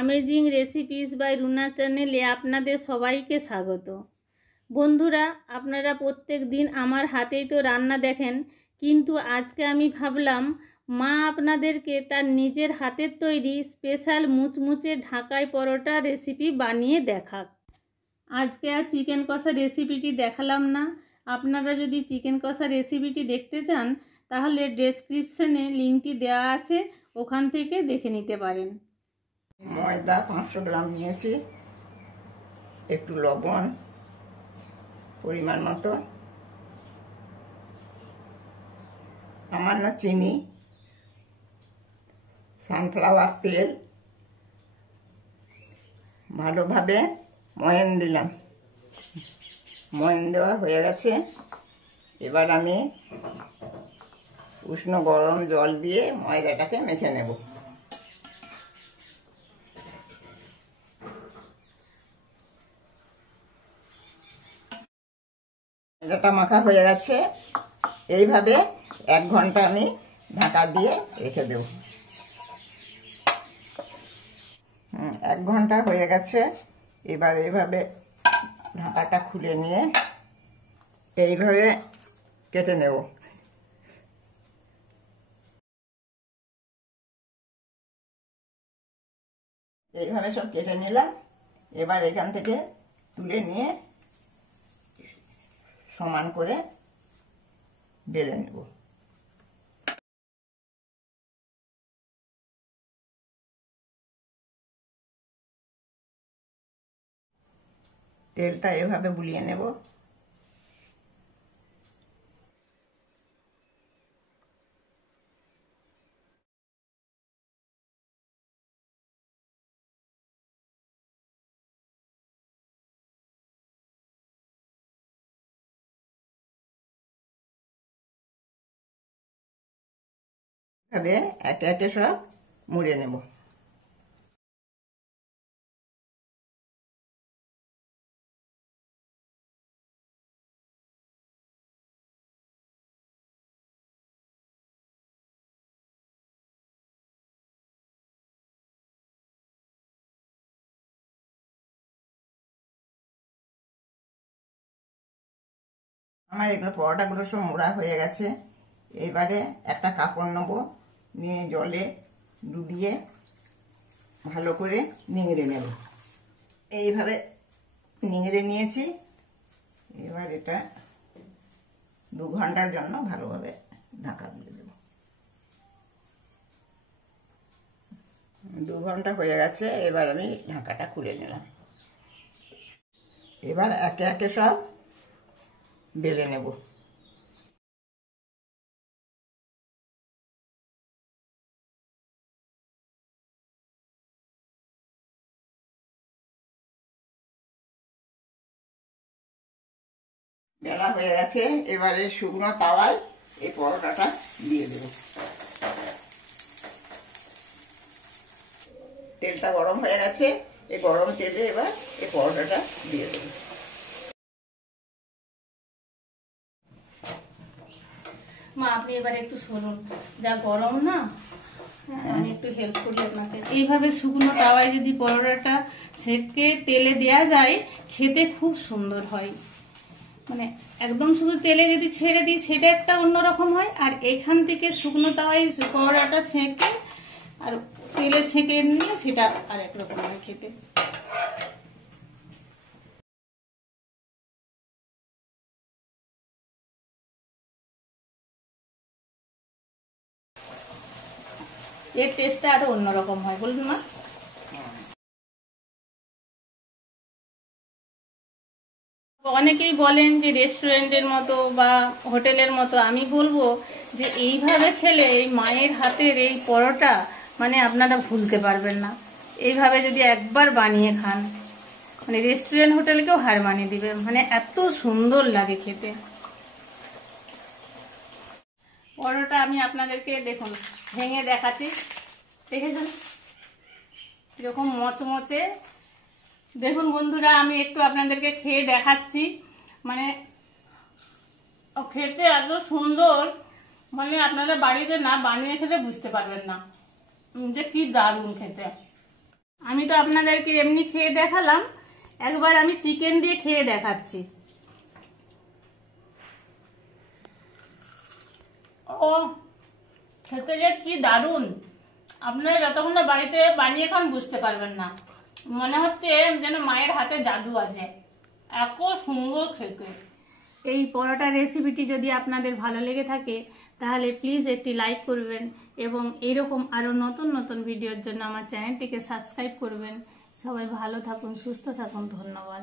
Amazing recipes by Runa চ্যানেলে আপনাদের সবাইকে স্বাগত। বন্ধুরা, আপনারা প্রত্যেক দিন আমার হাতেই তো রান্না দেখেন, কিন্তু আজকে আমি ভাবলাম মা আপনাদেরকে তার নিজের হাতের তৈরি স্পেশাল মুচমুচে ঢাকাই পরোটা রেসিপি বানিয়ে দেখাক। আজকে আর চিকেন কষা রেসিপিটি দেখালাম না। আপনারা যদি চিকেন কষা রেসিপিটি দেখতে চান তাহলে ডেসক্রিপশনে লিঙ্কটি দেওয়া আছে, ওখান থেকে দেখে নিতে পারেন। ময়দা 500 গ্রাম নিয়েছি, একটু লবণ পরিমাণ মতো, সামান্য চিনি, সানফ্লাওয়ার তেল, ভালোভাবে ময়ান দিলাম। ময়ান দেওয়া হয়ে গেছে। এবার আমি উষ্ণ গরম জল দিয়ে ময়দাটাকে মেখে নেব। ময়দাটা মাখা হয়ে গেছে। এইভাবে 1 ঘন্টা আমি ঢাকা দিয়ে রেখে দেব। 1 ঘন্টা হয়ে গেছে। এবার এইভাবে ঢাকাটা খুলে নিয়ে এইভাবে কেটে নেব। এইভাবে সব কেটে নিলাম। এবার এখান থেকে তুলে নিয়ে সমান করে বেলে নেব। তেলটা এভাবে বুলিয়ে নেব। এভাবে একে একে সব মুড়ে নেব। আমার এগুলো পরোটাগুলো সব মোড়া হয়ে গেছে। এবারে একটা কাপড় নেব, নিয়ে জলে ডুবিয়ে ভালো করে নিংড়ে নেব। এইভাবে নিংড়ে নিয়েছি। এবার এটা 2 ঘন্টার জন্য ভালোভাবে ঢাকা দিয়ে দেব। 2 ঘন্টা হয়ে গেছে। এবার আমি ঢাকাটা খুলে নিলাম। এবার একে একে সব বেলে নেব। বেলা হয়ে গেছে। এবারে শুকনো তাওয়ায় এই পরোটাটা দিয়ে দেব। তেলটা গরম হয়ে গেছে। এই গরম তেলে এবার এই পরোটাটা দিয়ে দেব। মা, আপনি এবার একটু শুনুন, যা গরম না, আমি একটু হেল্প করি আপনাকে। এইভাবে শুকনো তাওয়ায় যদি পরোটাটা সেকে তেলে দেয়া যায়, খেতে খুব সুন্দর হয়। মানে একদম শুধু তেলে যদি ছেড়ে দিই সেটা একটা অন্যরকম হয়, আর এখান থেকে শুকনো তাওয়ায় পরোটাটা ছেঁকে আর তেলে ছেঁকে নিয়ে সেটা আর একরকম হয় খেতে। এর টেস্টটা আরো অন্যরকম হয়, বলুন মা। অনেকেই বলেন যে রেস্টুরেন্টের মতো বা হোটেলের মতো। আমি বলবো যে এইভাবে খেলে এই মায়ের হাতের এই পরোটা মানে আপনারা ভুলতে পারবেন না। এইভাবে যদি একবার বানিয়ে খান, মানে রেস্টুরেন্ট হোটেলকেও হার মানিয়ে দিবে, মানে এত সুন্দর লাগে খেতে। পরোটা আমি আপনাদেরকে দেখুন ভেঙে দেখাচ্ছি, দেখেছেন কিরকম মচমচে। দেখুন বন্ধুরা, আমি একটু আপনাদেরকে খেয়ে দেখাচ্ছি। মানে খেতে এত সুন্দর, মানে আপনারা বাড়িতে না বানিয়ে খেলে বুঝতে পারবেন না যে কি দারুণ খেতে। আমি তো আপনাদেরকে এমনি খেয়ে দেখালাম, একবার আমি চিকেন দিয়ে খেয়ে দেখাচ্ছি। ও খেতে যে কি দারুণ! আপনারা যতক্ষণ না বাড়িতে বানিয়ে খান বুঝতে পারবেন না। মনে হচ্ছে যেন মায়ের হাতে জাদু আছে, এত সুন্দর খেতে। এই পরোটা রেসিপিটি যদি আপনাদের ভালো লেগে থাকে তাহলে প্লিজ একটি লাইক করবেন এবং এরকম আরো নতুন নতুন ভিডিওর জন্য আমার চ্যানেলটিকে সাবস্ক্রাইব করবেন। সবাই ভালো থাকুন, সুস্থ থাকুন, ধন্যবাদ।